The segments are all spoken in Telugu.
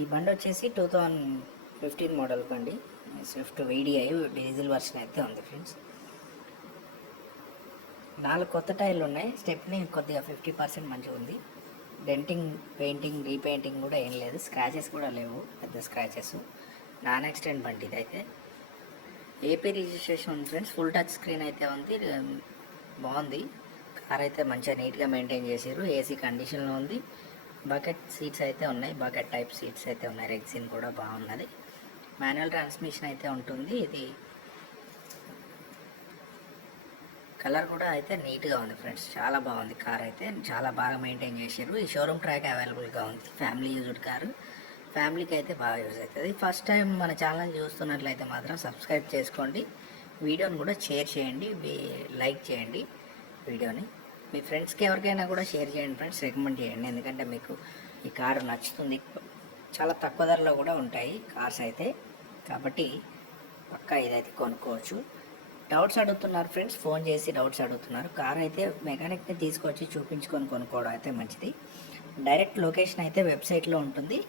ఈ బండి వచ్చేసి టూ థౌజండ్ ఫిఫ్టీన్ మోడల్ బండి స్విఫ్ట్ వీడిఐ డీజిల్ వర్షన్ అయితే ఉంది ఫ్రెండ్స్. నాలుగు కొత్త టైర్లు ఉన్నాయి. స్టెప్ని కొద్దిగా ఫిఫ్టీ పర్సెంట్ మంచిగా ఉంది. డెంటింగ్ పెయింటింగ్ రీపెయింటింగ్ కూడా ఏం లేదు. స్క్రాచెస్ కూడా లేవు. పెద్ద స్క్రాచెస్. నాన్ యాక్సిడెంట్ బండి ఇది అయితే. ఏపీ రిజిస్ట్రేషన్ ఉంది ఫ్రెండ్స్. ఫుల్ టచ్ స్క్రీన్ అయితే ఉంది. బాగుంది. కార్ అయితే మంచిగా నీట్గా మెయింటైన్ చేసారు ఏసీ కండిషన్లో ఉంది. బకెట్ సీట్స్ అయితే ఉన్నాయి. బకెట్ టైప్ సీట్స్ అయితే ఉన్నాయి. రెగ్జిన్ కూడా బాగున్నది. మాన్యువల్ ట్రాన్స్మిషన్ అయితే ఉంటుంది. ఇది కలర్ కూడా అయితే నీట్గా ఉంది ఫ్రెండ్స్. చాలా బాగుంది కార్ అయితే. చాలా బాగా మెయింటైన్ చేశారు. ఈ షోరూమ్ ట్రాక్ అవైలబుల్గా ఉంది. Family used car. ఫ్యామిలీకి అయితే బాగా యూజ్ అవుతుంది. ఫస్ట్ టైం మన ఛానల్ చూస్తున్నట్లయితే మాత్రం సబ్స్క్రైబ్ చేసుకోండి. వీడియోని కూడా షేర్ చేయండి. లైక్ చేయండి. వీడియోని మీ ఫ్రెండ్స్కి ఎవరికైనా కూడా షేర్ చేయండి ఫ్రెండ్స్ రికమెండ్ చేయండి. ఎందుకంటే మీకు ఈ కారు నచ్చుతుంది. చాలా తక్కువ ధరలో కూడా ఉంటాయి కార్స్ అయితే. కాబట్టి పక్కా ఇదైతే కొనుక్కోవచ్చు. డౌట్స్ అడుగుతున్నారు ఫ్రెండ్స్ ఫోన్ చేసి డౌట్స్ అడుగుతున్నారు. కార్ అయితే మెకానిక్ని తీసుకొచ్చి చూపించుకొని కొనుక్కోవడం అయితే మంచిది. డైరెక్ట్ లొకేషన్ అయితే వెబ్సైట్లో ఉంటుంది.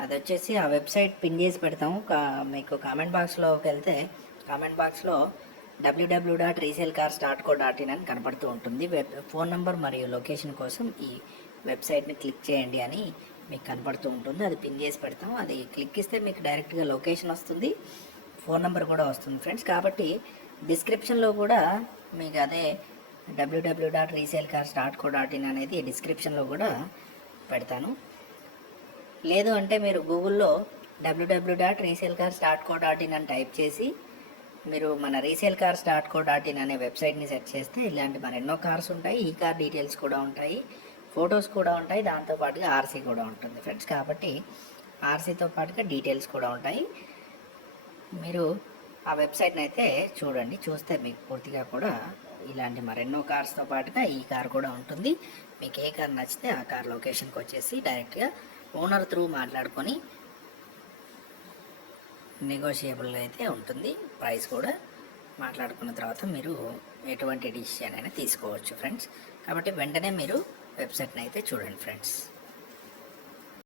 అది వచ్చేసి ఆ వెబ్సైట్ పిన్ చేసి పెడతాము. కా- మీకు కామెంట్ బాక్స్లోకి వెళ్తే కామెంట్ బాక్స్లో WWW dot resale cars dot co dot in అని కనపడుతూ ఉంటుంది. వెబ్ ఫోన్ నెంబర్ మరియు లొకేషన్ కోసం ఈ వెబ్సైట్ని క్లిక్ చేయండి అని మీకు కనపడుతూ ఉంటుంది. అది పిన్ చేసి పెడతాం. అది క్లిక్ ఇస్తే మీకు డైరెక్ట్గా లొకేషన్ వస్తుంది. ఫోన్ నెంబర్ కూడా వస్తుంది ఫ్రెండ్స్. కాబట్టి డిస్క్రిప్షన్లో కూడా మీకు అదే WWW dot resale cars dot co dot in అనేది డిస్క్రిప్షన్లో కూడా పెడతాను. లేదు అంటే మీరు గూగుల్లో WWW dot resale cars dot co dot in అని టైప్ చేసి మీరు మన resale cars dot co dot in అనే వెబ్సైట్ని సెర్చ్ చేస్తే ఇలాంటి మన ఎన్నో కార్స్ ఉంటాయి. ఈ కార్ డీటెయిల్స్ కూడా ఉంటాయి. ఫొటోస్ కూడా ఉంటాయి. దాంతోపాటుగా ఆర్సీ కూడా ఉంటుంది ఫ్రెండ్స్. కాబట్టి ఆర్సీతో పాటుగా డీటెయిల్స్ కూడా ఉంటాయి. మీరు ఆ వెబ్సైట్ని అయితే చూడండి. చూస్తే మీకు పూర్తిగా కూడా ఇలాంటి మరెన్నో కార్స్తో పాటుగా ఈ కార్ కూడా ఉంటుంది. మీకు ఏ కార్ నచ్చితే ఆ కార్ లొకేషన్కి వచ్చేసి డైరెక్ట్గా ఓనర్ త్రూ మాట్లాడుకొని నెగోషియబుల్ అయితే ఉంటుంది. ప్రైస్ కూడా మాట్లాడుకున్న తర్వాత మీరు ఎటువంటి డిసిషన్ అయినా తీసుకోవచ్చు ఫ్రెండ్స్ కాబట్టి వెంటనే మీరు వెబ్సైట్ని అయితే చూడండి ఫ్రెండ్స్